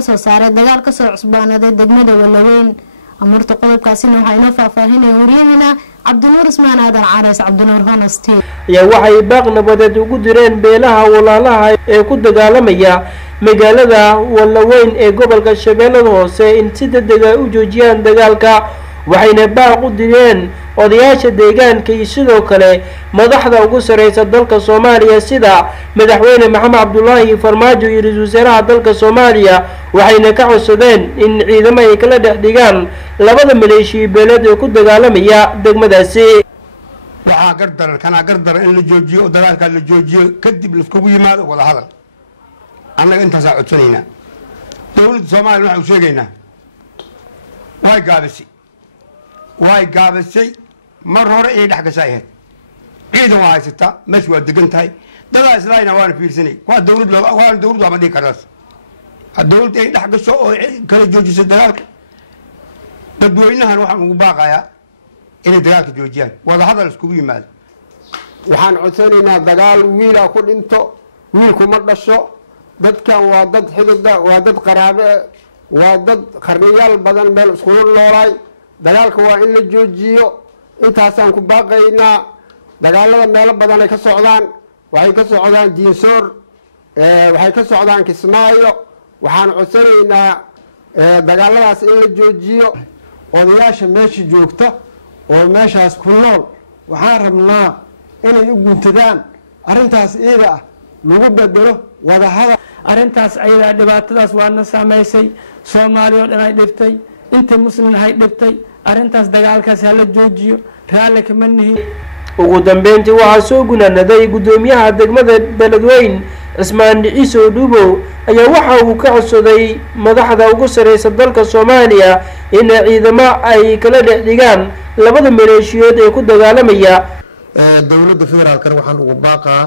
kasoo saaray dagaal kasoo cusbaanaday degmada Walaweyn amarta qodobkaasina waxa inoo faahfaahinay wariyahana Cabdinuur Ismaan Aadan Carays Cabdinuur Honesty ayaa waxay baaq nabadeed ugu direen beelaha walaalaha ee ku dagaalamaya magaalada Walaweyn ee gobolka Shabeellaha Hoose in si degdeg ah u joojiyaan dagaalka waxayna baaq u direen odayaasha deegaanka iyo sidoo kale madaxda ugu sareysa dalka Soomaaliya sida madaxweyne Maxamed Cabdullaahi Farmaajo iyo ra'iisul wasaaraha dalka Soomaaliya waxayna ka codsadeen in ciidamada ay kala dhexdhigaan labada maleeshiya beeleed ee ku dagaalamaya degmadaasi waxa gardar in la joojiyo dagaalka la joojiyo kadib la isku yimaado wada hadal annaga intaas aan codsanayna dawladda Soomaaliya waxa uu sheegaynaa way gaabisay mar hore ay dhax gashay ciidan waa haysata meesh waa degan tahay dada islaayna waan fiirsanay waa dawlad waa madii karaas dawlad ay dhax gasho oo kala joojiso dagaalka dadweynahan waxaan ugu baaqayaa inay dagaalka joojiyaan wada hadal isku yimaado waxaan codsanaynaa dagaal wiila ku dhinto wiilku ma dhasho dadkan waa dad xidida waa dad qaraabe waa dad qarniyaal badan meel isku noolay dagaalka waa in la joojiyo intaasaan ku baaqaynaa dagaalada meelo badan ay ka socdaan waxay ka socdaan Diinsoor waxay ka socdaan Kismaayo waxaan codsanaynaa dagaaladaas in la joojiyo odayaasha meesha joogta oo meeshaas ku nool waxaan rabnaa inay u guntadaan arintaas iyada ah lagu bedelo wada hadal arintaas ayada dhibaatadaas waana saameysay Soomaaliya oo dhan ay dhibtay inta muslimin hay dhibtay arintaas dagaalkaas hala joojiyo raali kama nihin ugu dambeyntii waxa soo gunaanaday gudoomiyaha degmada Beledweyne Ismaan Ciise Dhuubo ayaa waxa uu ka codsaday madaxda ugu sareysa dalka Soomaaliya in ciidamada ay kala dhexdhigaan labada maleeshiyood ee ku dagaalamaya dawladda federaalka waxaan ugu baaqaa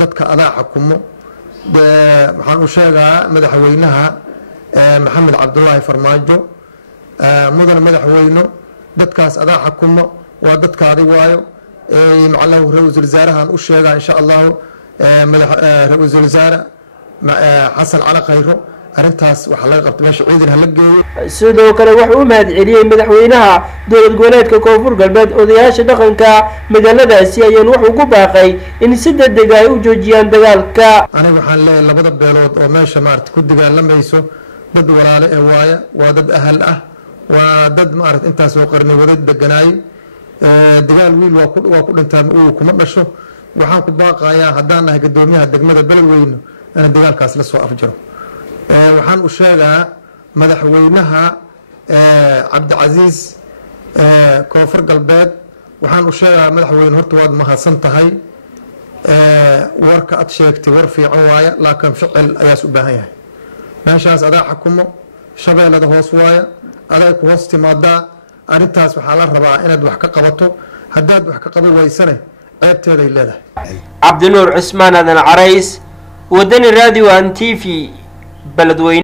dadka adaa xukumo waxaan u sheegaa madaxweynaha Maxamed Cabdullaahi Farmaajo mudan madaxweyne dadkaas adaa xukumo waa dadkaadi waayo macallahu ra'iisul wasaarahan u sheegaa insha Allah ra'iisul wasaare Xasan Cali Khayro arintaas waxa laga qabtay meesha ciidan hala geeyo sidoo kale waxa uu mahad celiyay madaxweynaha dowlad goboleedka Koonfur Galbeed odayaasha dhaqanka magaaladaasi ayaan wuxuu ku baaqay in si degdeg ah u joojiyaan dagaalka aniga waxaan leeyahay labada beelood oo meesha maartay ku dagaalamayso dad walaalo ee waaya waa dad ahal ah waa dad maartay intaas oo qarni wada deganaay dagaal wiil waa ku dhintaan uu kuma dhasho waxaan ku baaqayaa haddaan nahay gudoomiyaha degmada Beledweyne in dagaalkaas la soo afjaro waxaan u sheegaa madaxweynaha Cabdicasiis Koonfur Galbeed waxaan u sheegaa madaxweyne horta waad mahadsan tahay warka aad sheegtay war fiican waaya laakiin ficil ayaa u baahan yahay meeshaas adaa xukumo Shabeellada Hoose waaya adaa ku hoos timaadaa arintaas waxaa la rabaa inaad wax ka qabato haddaad wax ka qaban waysana ceebteeda ay leedahay Cabdinuur Ismaan Aadan Carays wadani radio and TV Beledweyne